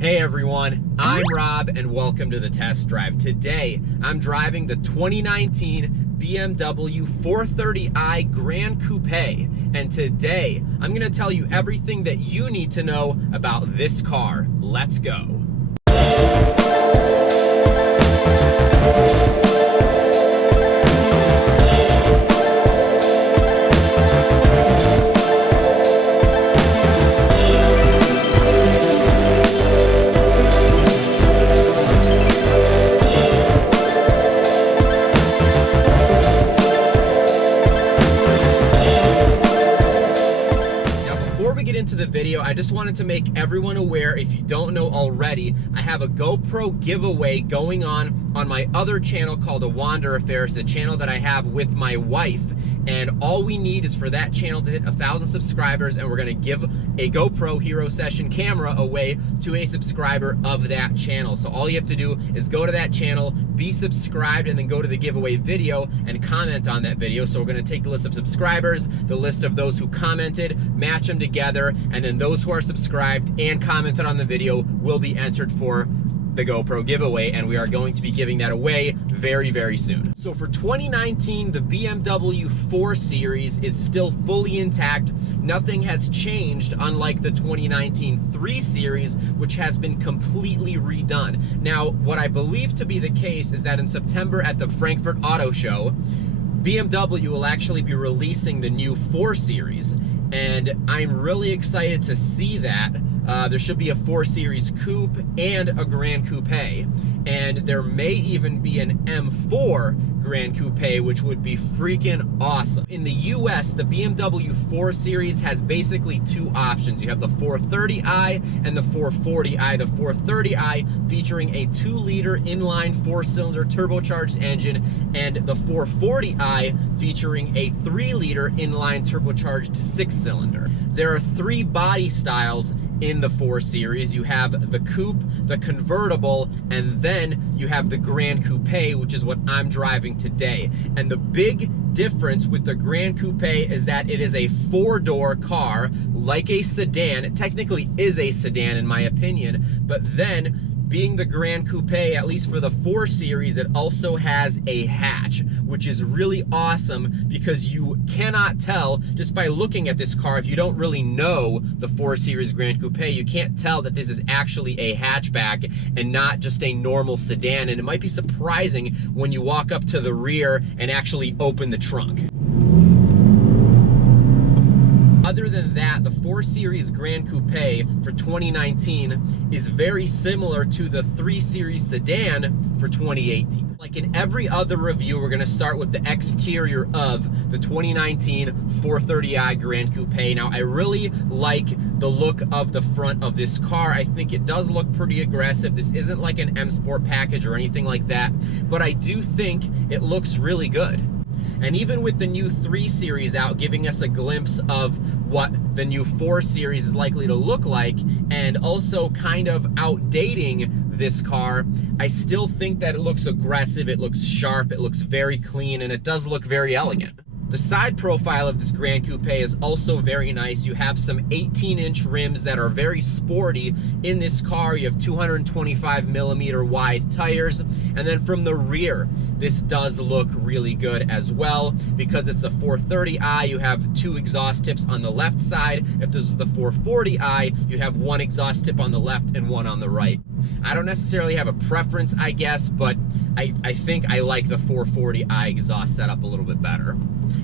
Hey everyone, I'm Rob and welcome to the test drive. Today, I'm driving the 2019 BMW 430i Gran Coupe. And today, I'm gonna tell you everything that you need to know about this car. Let's go. Into the video, I just wanted to make everyone aware, if you don't know already, I have a GoPro giveaway going on my other channel called A Wander Affairs, a channel that I have with my wife. And all we need is for that channel to hit 1,000 subscribers, and we're gonna give a GoPro Hero Session camera away to a subscriber of that channel. So all you have to do is go to that channel, be subscribed, and then go to the giveaway video and comment on that video. So we're gonna take the list of subscribers, the list of those who commented, match them together, and then those who are subscribed and commented on the video will be entered for the GoPro giveaway, and we are going to be giving that away very, very soon. So for 2019, the BMW 4 Series is still fully intact. Nothing has changed, unlike the 2019 3 Series, which has been completely redone. Now, what I believe to be the case is that in September at the Frankfurt Auto Show, BMW will actually be releasing the new 4 Series, and I'm really excited to see that. There should be a 4 Series Coupe and a Gran Coupe, and there may even be an M4 Gran Coupe, which would be freaking awesome. In the US, the BMW 4 Series has basically two options. You have the 430i and the 440i. The 430i featuring a 2-liter inline 4-cylinder turbocharged engine, and the 440i featuring a 3-liter inline turbocharged 6-cylinder. There are 3 body styles in the 4 Series. You have the Coupe, the convertible, and then you have the Gran Coupe, which is what I'm driving today. And the big difference with the Gran Coupe is that it is a 4-door car, like a sedan. It technically is a sedan in my opinion, but then being the Gran Coupe, at least for the 4 Series, it also has a hatch, which is really awesome because you cannot tell just by looking at this car. If you don't really know the 4 Series Gran Coupe, you can't tell that this is actually a hatchback and not just a normal sedan. And it might be surprising when you walk up to the rear and actually open the trunk. Other than that, the 4 Series Gran Coupe for 2019 is very similar to the 3 Series sedan for 2018. Like in every other review, we're gonna start with the exterior of the 2019 430i Gran Coupe. Now, I really like the look of the front of this car. I think it does look pretty aggressive. This isn't like an M Sport package or anything like that, but I do think it looks really good. And even with the new 3 Series out, giving us a glimpse of what the new 4 Series is likely to look like, and also kind of outdating this car, I still think that it looks aggressive, it looks sharp, it looks very clean, and it does look very elegant. The side profile of this Gran Coupe is also very nice. You have some 18-inch rims that are very sporty in this car. You have 225mm wide tires. And then from the rear, this does look really good as well. Because it's a 430i, you have 2 exhaust tips on the left side. If this is the 440i, you'd have 1 exhaust tip on the left and 1 on the right. I don't necessarily have a preference, I guess, but I think I like the 440i exhaust setup a little bit better.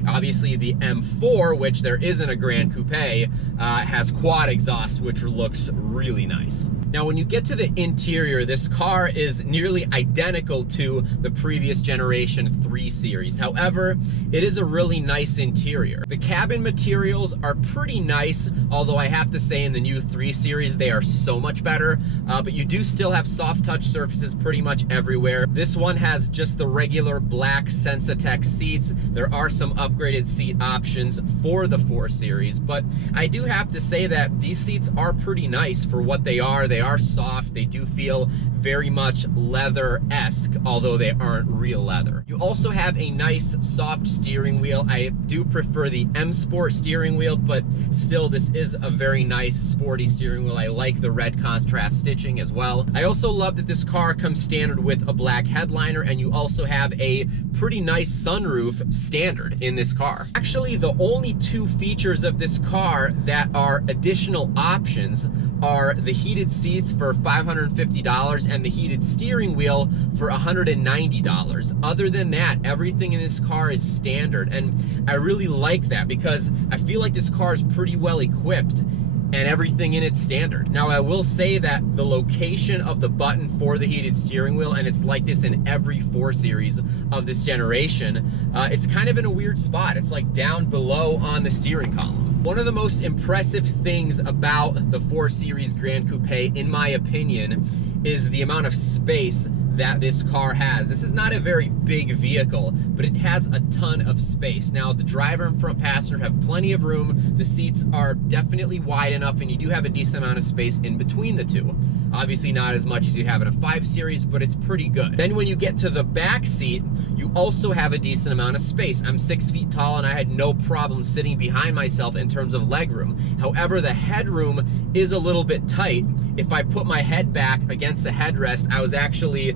Obviously, the M4, which there isn't a Gran Coupe, has quad exhaust, which looks really nice. Now, when you get to the interior, this car is nearly identical to the previous generation 3 Series. However, it is a really nice interior. The cabin materials are pretty nice, although I have to say in the new 3 Series, they are so much better. But you do still have soft touch surfaces pretty much everywhere. This one has just the regular black Sensatec seats. There are some upgraded seat options for the 4 Series, but I do have to say that these seats are pretty nice for what they are. They are soft. They do feel very much leather-esque, although they aren't real leather. You also have a nice soft steering wheel. I do prefer the M Sport steering wheel, but still this is a very nice sporty steering wheel. I like the red contrast stitching as well. I also love that this car comes standard with a black headliner, and you also have a pretty nice sunroof standard in this car. Actually, the only 2 features of this car that are additional options are the heated seats for $550 and the heated steering wheel for $190. Other than that, everything in this car is standard, and I really like that because I feel like this car is pretty well equipped and everything in it's standard. Now, I will say that the location of the button for the heated steering wheel, and it's like this in every 4 Series of this generation, it's kind of in a weird spot. It's like down below on the steering column. One of the most impressive things about the 4 Series Gran Coupe, in my opinion, is the amount of space that this car has. This is not a very big vehicle, but it has a ton of space. Now, the driver and front passenger have plenty of room. The seats are definitely wide enough, and you do have a decent amount of space in between the two. Obviously not as much as you'd have in a 5 Series, but it's pretty good. Then when you get to the back seat, you also have a decent amount of space. I'm 6 feet tall, and I had no problem sitting behind myself in terms of legroom. However, the headroom is a little bit tight. If I put my head back against the headrest, I was actually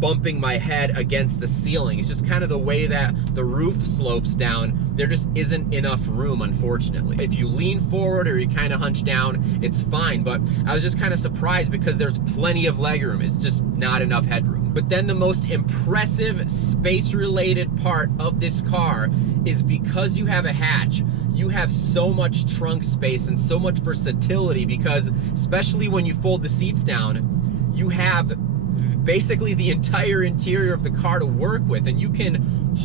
bumping my head against the ceiling. It's just kind of the way that the roof slopes down. There just isn't enough room, unfortunately. If you lean forward or you kind of hunch down, it's fine, but I was just kind of surprised because there's plenty of legroom. It's just not enough headroom. But then the most impressive space-related part of this car is because you have a hatch, you have so much trunk space and so much versatility, because especially when you fold the seats down, you have basically the entire interior of the car to work with, and you can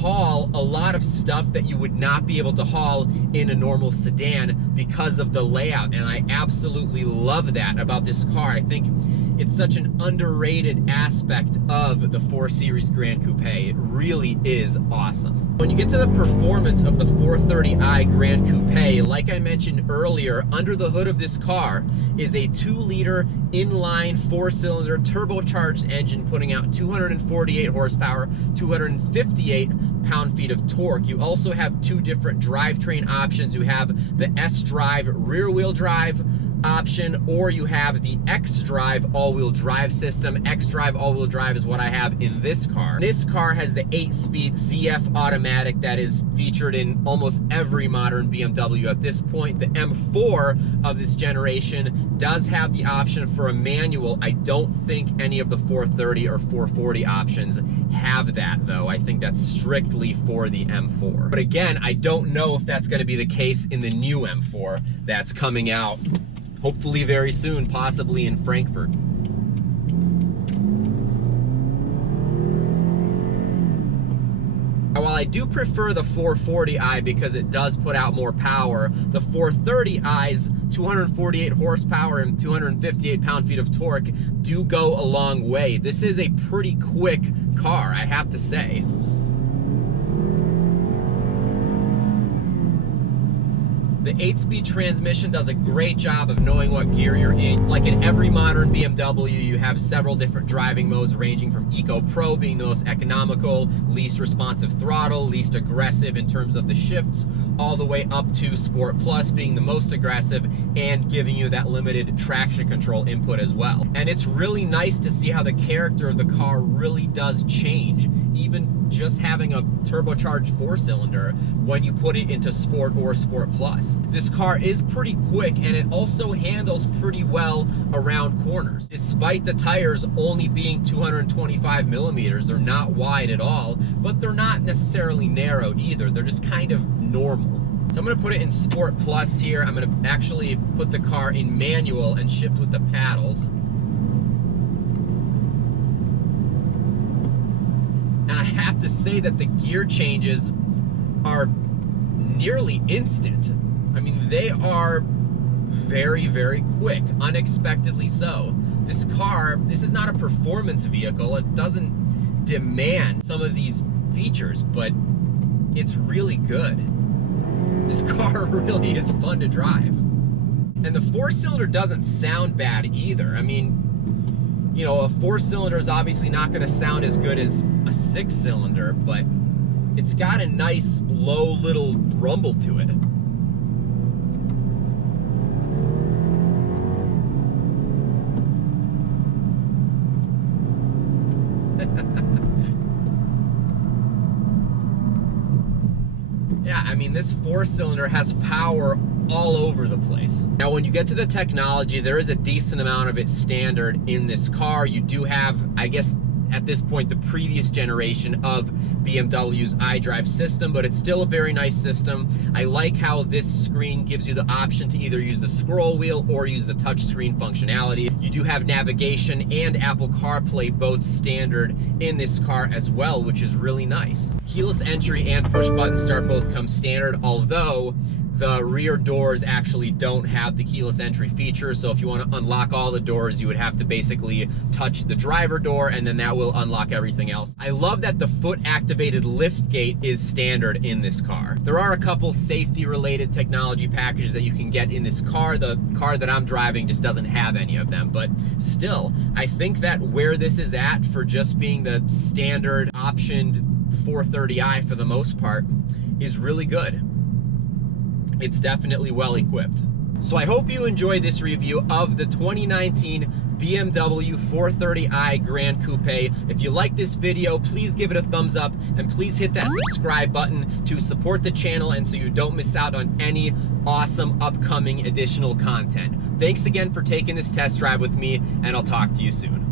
haul a lot of stuff that you would not be able to haul in a normal sedan because of the layout, and I absolutely love that about this car. I think it's such an underrated aspect of the 4 Series Gran Coupe. It really is awesome. When you get to the performance of the 430i Gran Coupe, like I mentioned earlier, under the hood of this car is a 2-liter inline 4-cylinder turbocharged engine putting out 248 horsepower, 258 pound-feet of torque. You also have 2 different drivetrain options. You have the S-Drive rear-wheel drive option, or you have the X-Drive all-wheel drive system. X-Drive all-wheel drive is what I have in this car. This car has the 8-speed ZF automatic that is featured in almost every modern BMW at this point. The M4 of this generation does have the option for a manual. I don't think any of the 430 or 440 options have that, though. I think that's strictly for the M4. But again, I don't know if that's going to be the case in the new M4 that's coming out hopefully very soon, possibly in Frankfurt. While I do prefer the 440i because it does put out more power, the 430i's 248 horsepower and 258 pound-feet of torque do go a long way. This is a pretty quick car, I have to say. The 8-speed transmission does a great job of knowing what gear you're in. Like in every modern BMW, you have several different driving modes, ranging from Eco Pro being the most economical, least responsive throttle, least aggressive in terms of the shifts, all the way up to Sport Plus being the most aggressive and giving you that limited traction control input as well. And it's really nice to see how the character of the car really does change, even just having a turbocharged 4-cylinder when you put it into Sport or Sport Plus. This car is pretty quick, and it also handles pretty well around corners. Despite the tires only being 225 millimeters, they're not wide at all, but they're not necessarily narrow either. They're just kind of normal. So I'm going to put it in Sport Plus here. I'm going to actually put the car in manual and shift with the paddles. And I have to say that the gear changes are nearly instant. I mean, they are very, very quick, unexpectedly so. this car, this is not a performance vehicle. It doesn't demand some of these features, but it's really good. This car really is fun to drive. And the 4-cylinder doesn't sound bad either. I mean, you know, a 4-cylinder is obviously not going to sound as good as a 6-cylinder, but it's got a nice low little rumble to it. Yeah, I mean, this 4-cylinder has power all over the place. Now, when you get to the technology, there is a decent amount of it standard in this car. You do have, I guess, at this point, the previous generation of BMW's iDrive system, but it's still a very nice system. I like how this screen gives you the option to either use the scroll wheel or use the touchscreen functionality. You do have navigation and Apple CarPlay both standard in this car as well, which is really nice. Keyless entry and push button start both come standard, although the rear doors actually don't have the keyless entry feature, so if you want to unlock all the doors, you would have to basically touch the driver door, and then that will unlock everything else. I love that the foot-activated lift gate is standard in this car. There are a couple safety-related technology packages that you can get in this car. The car that I'm driving just doesn't have any of them, but still, I think that where this is at for just being the standard optioned 430i for the most part is really good. It's definitely well equipped. So I hope you enjoyed this review of the 2019 BMW 430i Gran Coupe. If you like this video, please give it a thumbs up and please hit that subscribe button to support the channel and so you don't miss out on any awesome upcoming additional content. Thanks again for taking this test drive with me, and I'll talk to you soon.